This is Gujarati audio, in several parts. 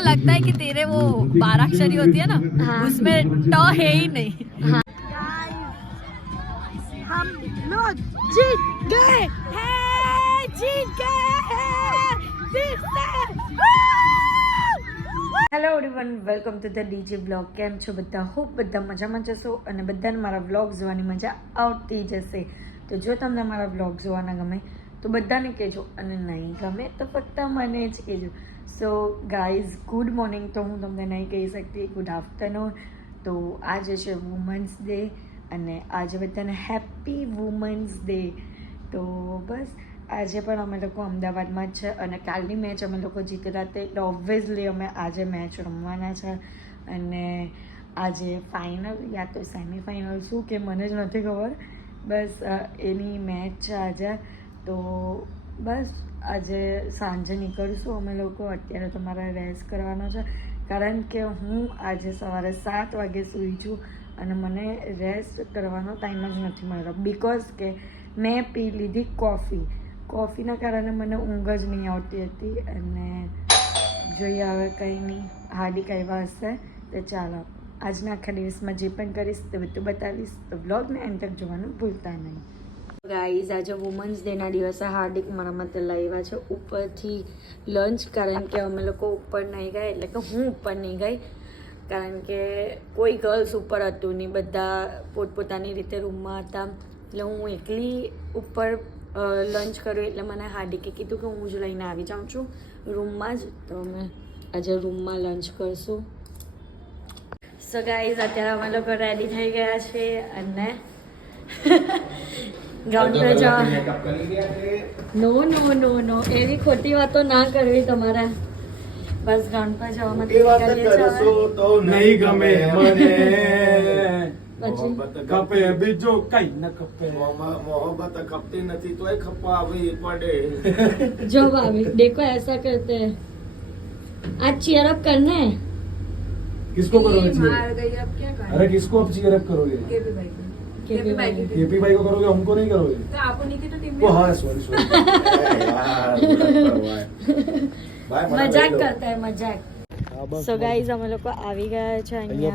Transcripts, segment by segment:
लगता है कि तेरे वो 12 अक्षरी होती है ना, उसमें ट है ही नहीं। हम लोग जीत गए हैं, जीत गए हैं। Hello everyone, welcome to the DJ blog. કેમ છો બધા? ખૂબ બધા મજામાં જશો અને બધાને મારા વ્લોગ જોવાની મજા આવતી જશે. તો જો તમને મારા વ્લોગ જોવાના ગમે તો બધાને કહેજો, અને નહીં ગમે તો ફક્ત મને જ કહેજો. સો ગાઈઝ, ગુડ મોર્નિંગ તો હું તમને નહીં કહી શકતી, ગુડ આફ્ટરનૂન. તો આજે છે વુમન્સ ડે અને આજે બધાને હેપી વુમન્સ ડે. તો બસ આજે પણ અમે લોકો અમદાવાદમાં જ છે અને કાલની મેચ અમે લોકો જીતતા હતા, એટલે ઓબ્વિયસલી અમે આજે મેચ રમવાના છે. અને આજે ફાઇનલ યા તો સેમિફાઇનલ શું કે મને જ નથી ખબર, બસ એની મેચ છે આજે. તો બસ આજે સાંજે નીકળીશું અમે લોકો. અત્યારે તો મારે રેસ્ટ કરવાનો છે, કારણ કે હું આજે સવારે 7 વાગે સૂઈ છું અને મને રેસ્ટ કરવાનો ટાઈમ જ નથી મળ્યો, બિકોઝ કે મેં પી લીધી કોફીના કારણે મને ઊંઘ જ નહીં આવતી હતી. અને જોઈએ હવે કંઈ નહીં, હાર્દિક આવ્યા હશે તો ચાલો આજના આખા દિવસમાં જે પણ કરીશ તે બધું બતાવીશ. તો વ્લોગને એન્ડ તક જોવાનું ભૂલતા નહીં. ગાઈઝ, આજે વુમન્સ ડેના દિવસે હાર્દિક મારા માટે લાવ્યા છે ઉપરથી લંચ, કારણ કે અમે લોકો ઉપર નહીં ગયા, એટલે કે હું ઉપર નહીં ગઈ, કારણ કે કોઈ ગર્લ્સ ઉપર હતું નહીં, બધા પોતપોતાની રીતે રૂમમાં હતા. એટલે હું એકલી ઉપર લંચ કર્યું, એટલે મને હાર્દિકે કીધું કે હું જ લઈને આવી જાઉં છું રૂમમાં જ. તો અમે આજે રૂમમાં લંચ કરશું. સો ગાઈઝ, અત્યારે અમે લોકો રેડી થઈ ગયા છે અને ગ્રાઉન્ડ પર જવા. નો એવી ખોટી વાતો ના કરવી તમારે. બસ ગ્રાઉન્ડ પર જવા માટે તો નહીં ગમે મને. પછી ખપે બીજો કઈ ન ખપે. મોહબ્બત ખપતી નથી તોય ખપવા આવી પડે. जो भाभी देखो ऐसा करते हैं, आज चीयर अप करना है. किसको करोगे मार cheer? गई, अब क्या करें? अरे किसको अब चीयर अप करोगे? केपी भाई को। केपी भाई को। केपी भाई को करोगे, हमको नहीं करोगे? तो आप उन्हीं की तो टीम वो में हाँ सॉरी મજાક કરતા હે, મજાક. સો ગાઈઝ, અમે લોકો આવી ગયા છે અહીંયા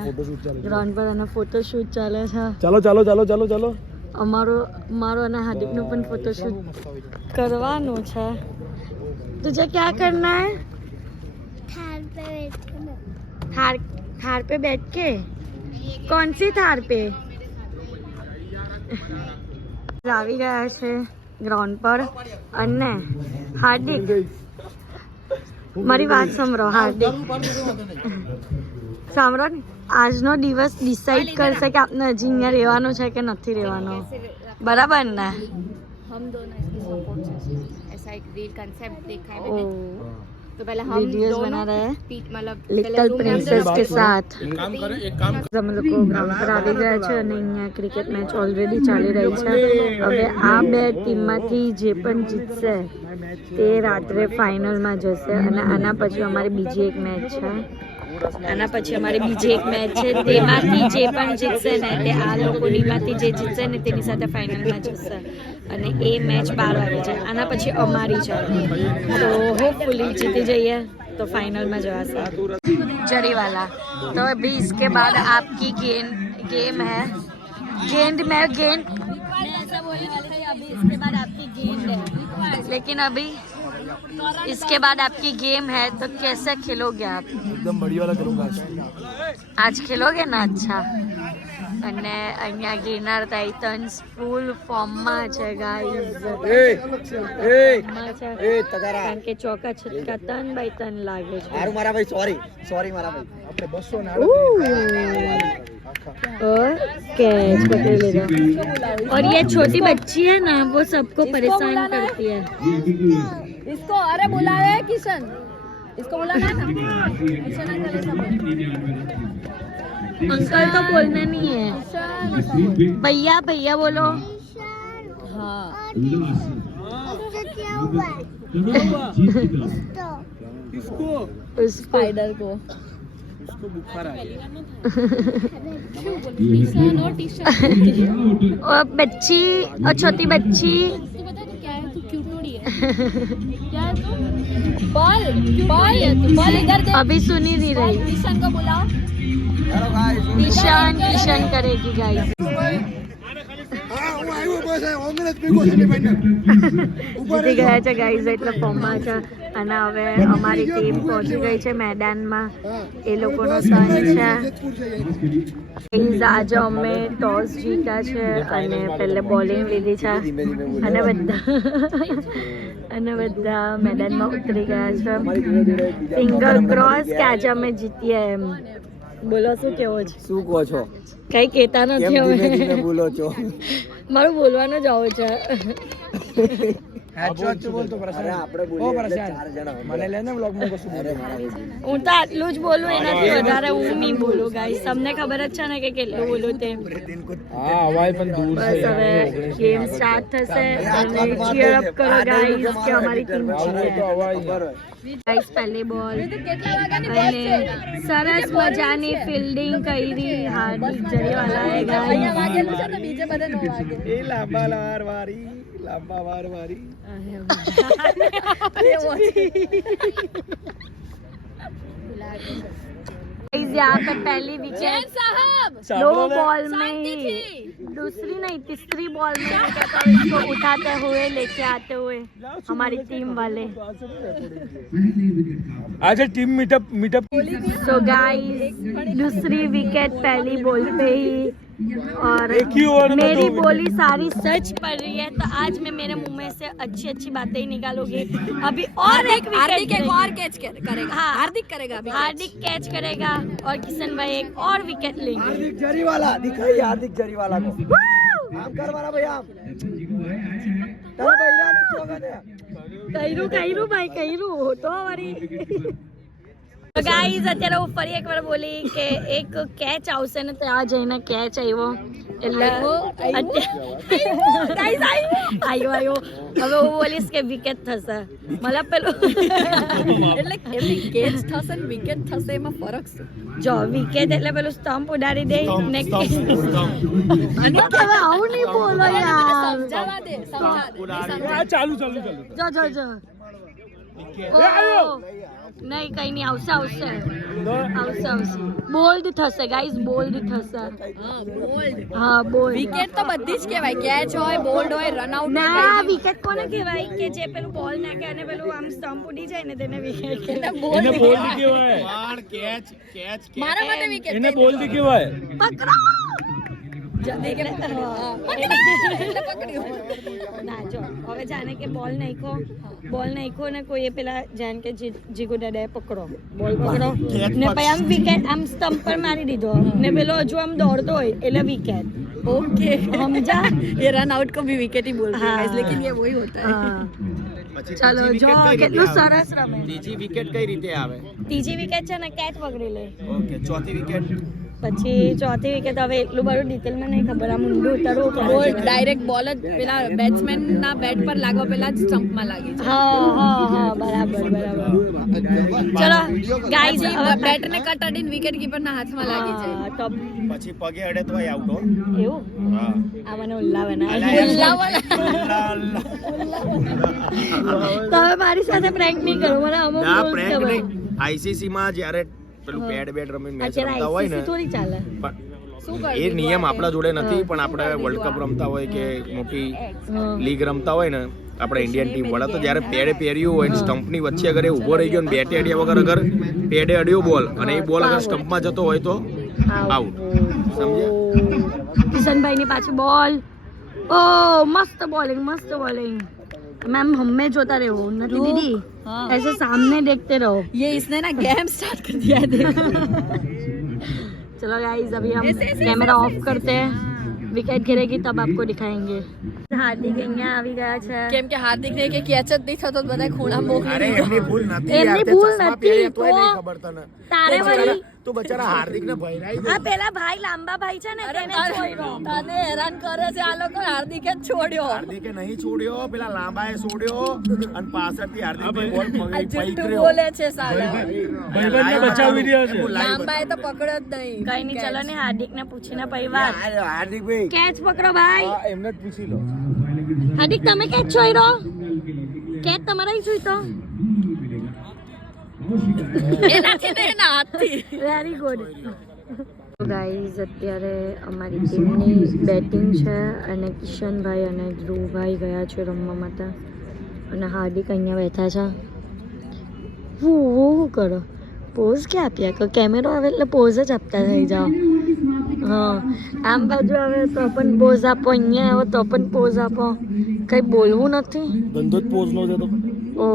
ગ્રાઉન્ડ પર અને ફોટોશૂટ ચાલે છે. ચાલો ચાલો ચાલો ચાલો ચાલો. મારો અને હાર્દિકનો પણ ફોટોશૂટ કરવાનું છે. तुझे क्या करना है? थार पे बैठ के. कौन सी थार पे? આવી ગયા છે ગ્રાઉન્ડ પર અને હાર્દિક, મારી વાત સાંભળો હાર્દિક, સાંભળો ને, આજનો દિવસ ડિસાઈડ કરશે કે આપને હજી અહીંયા રહેવાનું છે કે નથી રહેવાનું, બરાબર ને? हम दोनों इसकी सपोर्ट से ऐसा एक रील कंसेप्ट देखा है मैंने. तो पहले हम वीडियोस दोनों बना रहे हैं मतलब लिटिल प्रिंसेस के साथ. हम લોકો ગ્રાઉન્ડ પર આવી ગયા છે અને અહીંયા ક્રિકેટ મેચ ઓલરેડી ચાલી રહી છે. હવે આ બે ટીમમાંથી જે પણ જીતશે તે રાત્રે ફાઇનલમાં જશે અને આના પછી અમારી બીજી એક મેચ છે. તેમાંથી જે પણ જીતશે ને તે આ લોકોનીમાંથી જે જીતશે ને તેની સાથે ફાઇનલમાં જશે અને એ મેચ 12 વાગે છે. આના પછી અમારી છે, તો હોપફુલી જીતી જઈએ તો फाइनल में जवासे जरीवाला. तो अभी इसके बाद आपकी गेम है गेंद में गेंद ऐसा बोलने वाले थे. अभी इसके बाद आपकी गेंद है, लेकिन अभी इसके बाद आपकी गेम है. तो कैसे खेलोगे आप? एकदम बढ़िया वाला करूंगा आज खेलोगे ना? अच्छा. અને અહીંયા ગિરનાર ટાઇટન્સ ફૂલ ફોર્મમાં છે ગાઈઝ. કારણ કે ચોકા છક્કા 3x3 લાગે છે. મારું મારા ભાઈ સોરી મારા ભાઈ. આપણે 200 और कैच पकड़ लेगा. और ये छोटी बच्ची है ना, वो सबको परेशान करती है. इसको अरे बुला रहे हैं किशन, इसको बुलाना ना. किशन अंकल ऐसा अंकल तो बोलना नहीं है, भैया भैया बोलो. किसको? स्पाइडर को उसको बुखार आ गया. और बच्ची और छोटी बच्ची क्या है, तू क्यूट थोड़ी है. क्या है तू? बॉल बॉल बॉल इधर दे। अभी सुनी नहीं रही। किशन को बुलाओ। किशन करेगी गाइस। જીતી ગયા છે ગાઈઝ એટલે ફોર્મમાં છે અને હવે અમારી ટીમ પહોંચી ગઈ છે મેદાનમાં. એ લોકોનો ટર્ન છે. આજે અમે ટોસ જીત્યા છે અને પહેલે બોલિંગ લીધી છે અને બધા મેદાનમાં ઉતરી ગયા છે. ફિંગર ક્રોસ કે આજે અમે જીતીએ એમ. બોલો શું કેવો છે? શું કહો છો? કઈ કહેતા નથી ધીમે હવે. ધીમે બોલો છો. મારું બોલવાનું જ આવું છે. અરે આપણે બોલીએ એટલે 4 જણા મને લેને વ્લોગમાં કશું બોલે. હું તો આટલું જ બોલું, એનાથી વધારે હું નહીં બોલું ગાઈસ. તમને ખબર જ છે ને કે કેટલું બોલું તે. બસ હવે ગેમ સ્ટાર્ટ થશે અને ચીયર અપ કરો ગાઈસ કે અમારી ટીમ જીતે. ગાઈસ પહેલી બોલ અને સરસ મજાની ફિલ્ડિંગ કરી હાર્દિક જરીવાલાએ ગાઈસ. બીજે બધે નો વાગે. એ લાંબા વારવારી यहाँ पे पहली विकेट साहब 2 बॉल में ही, दूसरी नहीं तीसरी बॉल में विकेट और इसको उठाते हुए लेके आते हुए हमारी टीम वाले. आज टीम मीटअप सो गाइस दूसरी विकेट पहली बॉल पे ही और मेरी बोली सारी सच पड़ रही है. तो आज मैं मेरे मुंह में से अच्छी बातें ही निकालूंगी. अभी और एक हार्दिक विकेट एक और कैच करेगा. हाँ. हार्दिक करेगा अभी. हार्दिक कैच करेगा और किशन भाई एक और विकेट लेंगे. हार्दिक जरीवाला दिखाइए, हार्दिक जरीवाला को आम करवाना भाई आम तारा बहिरा ने स्लोगन है કર્યું ભાઈ કર્યું તો અમારી. ગાઈઝ અત્યારે હું ફરી એકવાર બોલી કે એક કેચ આવશે ને ત્યાં જઈને કેચ આવ્યો એટલે આવ્યો. હવે હું બોલીશ કે વિકેટ થશે. મતલબ પેલું એટલે એમની કેચ થશે ને વિકેટ થશે એમાં ફરક છે. જો વિકેટ એટલે પેલું સ્ટમ્પ ઉડાડી દે ને હવે આવું નહીં બોલો યાર. સમજાવા દે ચાલુ જો નહીં કઈ નહીં આવશે બોલ્ડ થશે ગાઈઝ, બોલ્ડ થશે. હા બોલ્ડ. વિકેટ તો બધી જ કહેવાય. કેચ હોય બોલ્ડ હોય રનઆઉટ ના વિકેટ કોને કહેવાય કે જે પેલું બોલ નાખે અને પેલું આમ સ્ટમ્પ ઉડી જાય ને તેને વિકેટ કહેવાય. એને બોલ્ડ કહેવાય. મારા માટે વિકેટ એને બોલ્ડ કહેવાય. પકડો જલ્દી કે ના જો હવે જાણે કે બોલ નાખ્યો ને કોઈ પેલા જાણ કે જીગુ દાદાએ પકડો બોલ પકડો ને પછી આમ વિકેટ આમ સ્ટમ્પ પર મારી દીધો ને પેલો હજુ આમ દોડતો હોય એટલે વિકેટ. ओके समझा. ये रन आउट को भी विकेट ही बोलते हैं हाँ. guys, लेकिन ये वही होता है. ચાલો જો કેટલું સરસ રમે. ત્રીજી વિકેટ કઈ રીતે આવે? ત્રીજી વિકેટ છે ને કેચ પકડી લે. ઓકે ચોથી વિકેટ પછી ચોથી વિકેટ હવે એટલું બધું ડિટેલમાં નહીં ખબર. આમ ઊંડું ઉતરવું પડે. वो डायरेक्ट बॉल પેલા બેટ્સમેન ના બેટ પર લાગવા પહેલા જ સ્ટમ્પ માં લાગી છે. હા બરાબર. ચલો ગાઈઝ હવે બેટ ને કટ અડીને વિકેટ કીપર ના હાથમાં લાગી જાય. તો પછી પગે અડે તો આઉટ હો. એવું આ મને ઉલ્લાવે ના. તો હવે મારી સાથે પ્રેન્ક નહીં કરો. મને અમુક ના rules પ્રેન્ક ખબર. નહીં. આઈસીસી માં જ્યારે પેલું બેટ રમીને મેચ અત્યારે રમતા હોય ને ICC થોડી ચાલે. શું પણ કરે એ નિયમ આપણા જોડે નથી. પણ આપણે વર્લ્ડ કપ રમતા હોય કે મોટી લીગ રમતા હોય ને આપણે ઇન્ડિયન ટીમ વાળા તો જ્યારે પેડે પહેર્યું હોય સ્ટમ્પની વચ્ચે અગર એ ઊભો રહી ગયો ને બેટે અડ્યા વગર અગર પેડે અડ્યો બોલ અને એ બોલ અગર સ્ટમ્પમાં જતો હોય તો આઉટ. સમજ્યા? કિશનભાઈની પાછી બોલ. ઓ મસ્ત બોલિંગ मैम हमें जोता रहे हो नती दीदी. हाँ. ऐसे सामने देखते रहो. ये इसने ना गेम स्टार्ट कर दिया है देखो. चलो गाइस अभी हम ऐसे- ऐसे- कैमरा ऑफ करते हैं. विकेट गिरेगी तब आपको दिखाएंगे. हार्दिक અહીંયા આવી ગયા છે. કેમ કે હાર્દિક ને કે કેચ જ નહીં થતો બધા ખૂણા મોકલી અરે દીધો. એમની ભૂલ નથી. એમની યાર, તે ભૂલ ચશ્મા નથી. પહેર્યા તોય તો નહીં ખબર તને. તારે વળી તું બચારા હાર્દિકને ભયરાઈ દે. આ પેલા ભાઈ લાંબા ભાઈ છે ને અરે તેને છોડ્યો. તને હેરાન કરે છે આ લોકો. હાર્દિકે જ છોડ્યો. હાર્દિકે નહીં છોડ્યો, પેલા લાંબાએ છોડ્યો અને પાછળથી હાર્દિકની બોલ આ પકડી જુઠ્ઠું બોલે છે સાલા. ભાઈબંધને બચાવી રહ્યા છે. લાંબાએ તો પકડ્યો જ નહીં. કઈ નહીં ચલો ને હાર્દિક ને પૂછીને પછી વાત. હાર્દિકભાઈ કેચ પકડો ભાઈ. એમને જ પૂછી લો. હાર્દિક તમે કેચ છોડ્યો. કેટ તમારા જોઈ તો વેરી ગુડ. ગાઈઝ અત્યારે અમારી ટીમની બેટિંગ છે અને કિશનભાઈ અને ધ્રુવભાઈ ગયા છે રમવા માટે અને હાર્દિક અહીંયા બેઠા છે. હું કરો પોઝ ક્યાં આપ્યા કે કેમેરો આવે એટલે પોઝ જ આપતા થઈ જાઓ. હા આમ બાજુ આવે તો પણ પોઝ આપો, અહીંયા આવો તો પણ પોઝ આપો, કંઈ બોલવું નથી. ધંધો જ પોઝ નો છે તો ઓ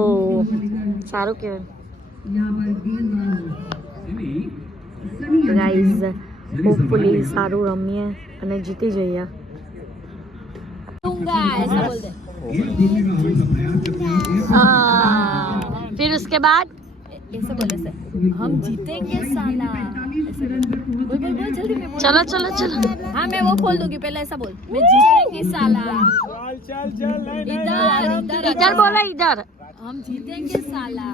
સારું કહેવાય. ગાઈઝ હોપફુલી સારું રમીએ અને જીતી જઈએ. फिर उसके बाद ऐसे बोले से हम जीतेंगे साला. बोल बोल बोल जल्दी में बोल. चलो चलो चलो. हाँ मैं वो खोल दूंगी, पहले ऐसा बोल. मैं जीतेंगे साला. इधर इधर इधर बोला इधर. हम जीतेंगे साला.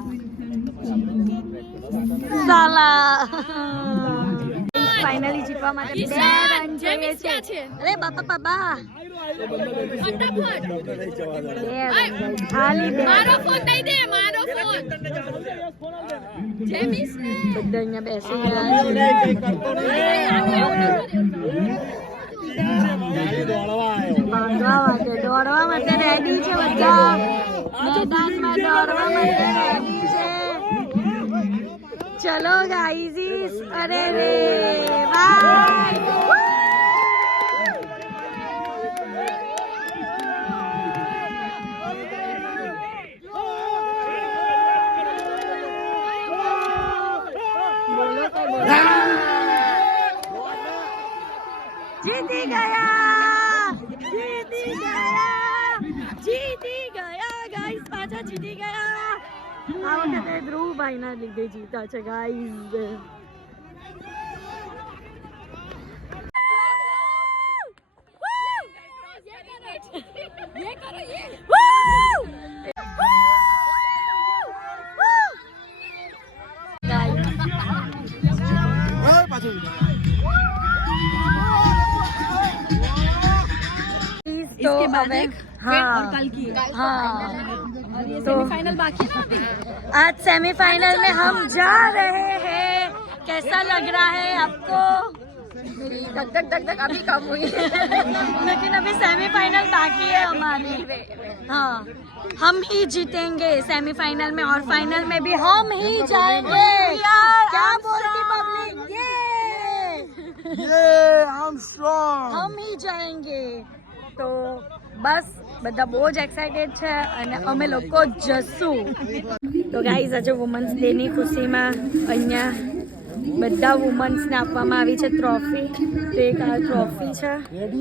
સાલા ફાઇનલી જીતવા માટે 2 રન જોઈએ છે. અરે બાપા બાબા ખાલી મારો ફોન દઈ દે, મારો ફોન. જેમિસ બધા અહીંયા બેસી ગયા છે. દોડવા માટે રેડી છે બધા. મેદાનમાં દોડવા માટે રેડી છે. ચલો ગાઈઝીસ. અરે રે બાય. જીતી ગયા, જીતી ગયા, જીતી ગયા ગાઈઝ. પાછા જીતી ગયા. આ વખતે ધ્રુવભાઈ ના લીધે જીતા છે ગાઈઝ. इसके बाद एक फिर और कल की. हाँ और ये सेमीफाइनल बाकी है ना अभी. आज सेमीफाइनल में हम जा रहे हैं. कैसा लग रहा है आपको? धक धक धक धक अभी कम हुई लेकिन अभी सेमीफाइनल बाकी है हमारी. हाँ हम ही जीतेंगे सेमीफाइनल में और फाइनल में भी हम ही जाएंगे. क्या बोलती पब्लिक? ये हम ही जाएंगे. तो બસ બધા બહુ જ એક્સાઇટેડ છે અને અમે લોકો જશું. તો ગાઈઝ આજે વુમન્સ ડેની ખુશીમાં અહીંયા બધા વુમન્સને આપવામાં આવી છે ટ્રોફી. તો એક આ ટ્રોફી છે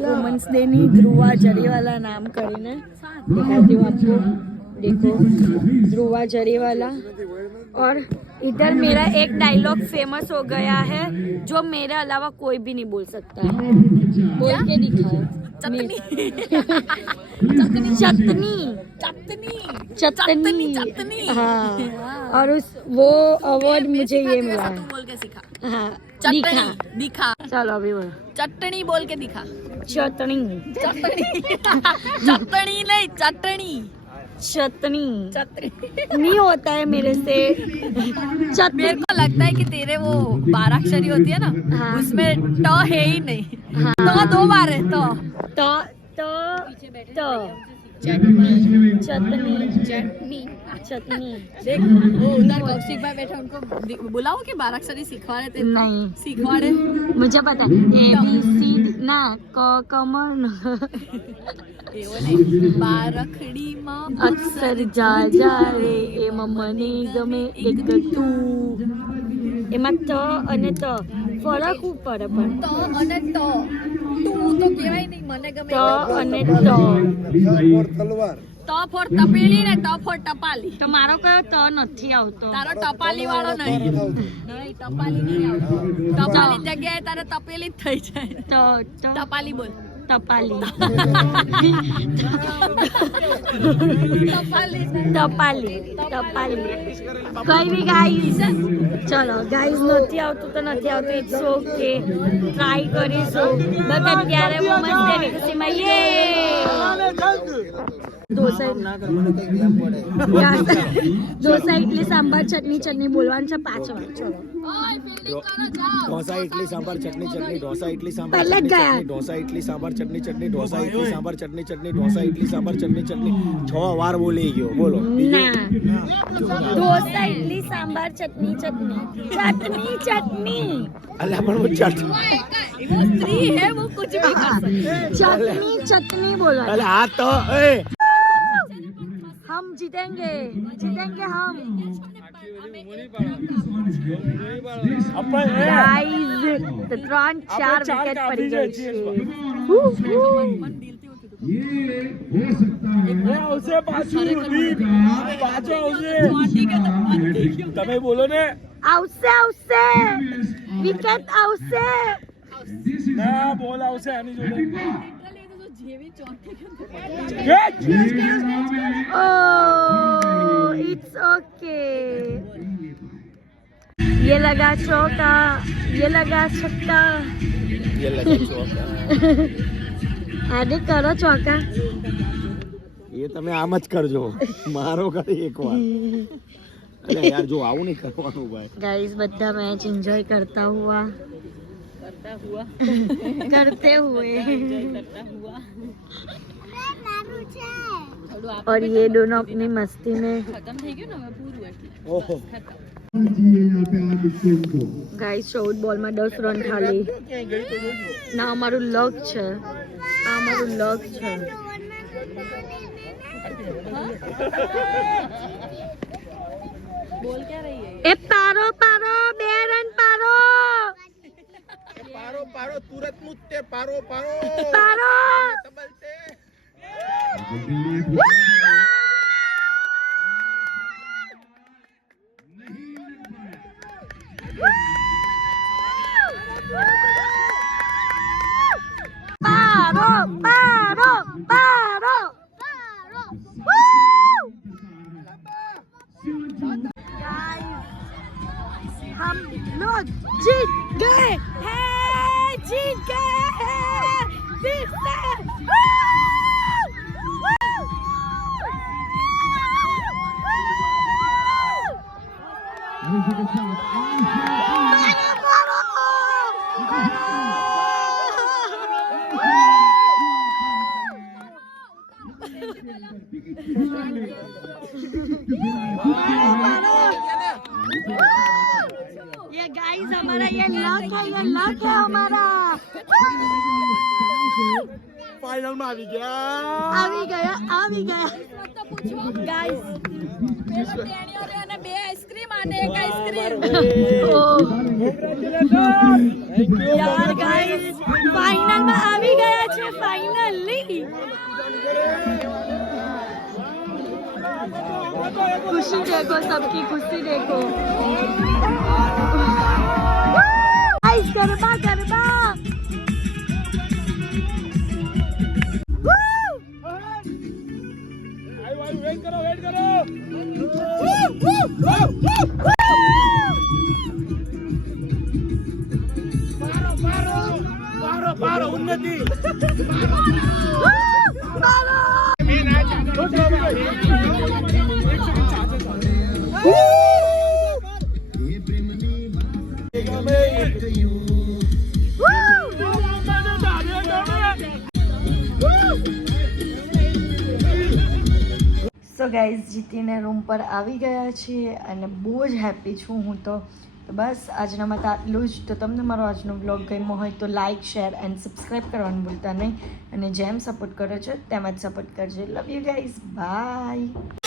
વુમન્સ ડેની, ધ્રુવા જરીવાલા નામ કરીને. दिखाती हूँ आपको, देखो ध्रुवा जरीवाला. और इधर मेरा एक डायलॉग फेमस हो गया है जो मेरे अलावा कोई भी नहीं बोल सकता है. बोल के दिखाओ. चटनी चटनी चटनी चटनी चटनी. हाँ और उस वो अवार्ड मुझे ये मिला है. बोल के सिखा. हाँ चटनी दिखा. चलो अभी बोलो. चटनी बोल के दिखा. चटनी चटनी चटनी नहीं चटनी. चटनी चटनी नहीं होता है मेरे से. मेरे को लगता है कि तेरे वो 12 अक्षरी होती है ना, हाँ. उसमें ट है ही नहीं. हाँ. तो 2 बार है तो चटनी चटनी. चटनी. देख वो उधर कौशिक भाई बैठे, उनको बुलाओ कि 12 अक्षरी सिखवाड़े थे. नहीं सिखवाड़े मुझे पता है. ABC ना क कमर બારખડી માં અક્ષર જા જા રે એમાં મને ગમે એક તું. એમાં ત અને ત ફરક પડે પણ તો અને તો તું તો કહેવાય નહીં. મને ગમે ત અને ત. તો ફોર તપેલી ને તો ફોર ટપાલી. તો મારો કયો ત નથી આવતો. તારો ટપાલી વાળો નહીં. નહીં ટપાલી નહીં આવતો. ટપાલી જગ્યાએ તારે તપેલી જ થઈ જાય. ત ટપાલી બોલ. ટપાલી ટપાલી ટપાલી ટપાલી કઈ બી ગાઈઝ. ચલો ગાઈઝ નથી આવતું તો નથી આવતું. ઇટ્સ ઓકે, ટ્રાય કરીશું. બટ અત્યારે વુમન્સ ડેની ખુશીમાં યે डोसा डोसा इडली सांभर चटनी चटनी बोलवान છે પાછો ચલો ઢોસા ઇડલી સાંભાર ચટણી ચટણી ઢોસા ઇડલી સાંભાર પહેલા જ ગયા. ઢોસા ઇડલી સાંભાર ચટણી ચટણી ઢોસા ઇડલી સાંભાર ચટણી ચટણી ઢોસા ઇડલી સાંભાર ચટણી ચટણી 6 વાર બોલી ગયો બોલો ના डोसा इडली सांभर चटनी चटनी चटनी चटनी અલ્યા પણ હું ચટ वो स्त्री है वो कुछ भी कर सकती चटनी चटनी बोला અલે આ તો એ हम जीतेंगे जीतेंगे हम गाइस तो 3-4 विकेट पड़ी गई છે તમે બોલો ને આવશે આવશે વિકેટ આવશે ના બોલ આવશે આની જોડે ओह इट्स ओके ये लगा चौका ये लगा छक्का ये લગે ચોકા आगे करो चौका એ તમે આમ જ કરજો મારો કરી એકવાર અલે યાર જો આવું નહીં કરવાનું ભાઈ गाइस બધા मैच एंजॉय करते हुए और ये दोनों अपनी मस्ती में ઓહો गाइस 14 बॉल में 10 रन खाली ना हमाરું લક છે આ અમારું લક છે बोल क्या रही है ए पारो पारो 2 रन पारो પારો પારો તુરત મુત્તે પારો પારો पारो તબલતે पारो पारो पारो हम लोग जीत गए हैं जीत गए हैं फिर से ये गाइस हमारा ये लक है हमारा ફાઇનલ માં આવી ગયા આવી ગયા गाइस બે આઈસ્ક્રીમ અને એક આઈસ્ક્રીમ यार गाइस फाइनल में આવી ગયા છે फाइनली खुशी देखो सबकी खुशी देखो गाइस गरबा गरबा વેઇટ કરો વેઇટ કરો પારો પારો ઉન્નતિ સો ગાઈઝ જીતીને રૂમ પર આવી ગયા છીએ અને બહુ જ હેપી છું હું તો બસ આજના માટે આટલું જ. તો તમને મારો આજનો બ્લોગ ગમ્યો હોય તો લાઇક શેર એન્ડ સબસ્ક્રાઈબ કરવાનું ભૂલતા નહીં અને જેમ સપોર્ટ કરો છો તેમ જ સપોર્ટ કરજો. Love you guys by.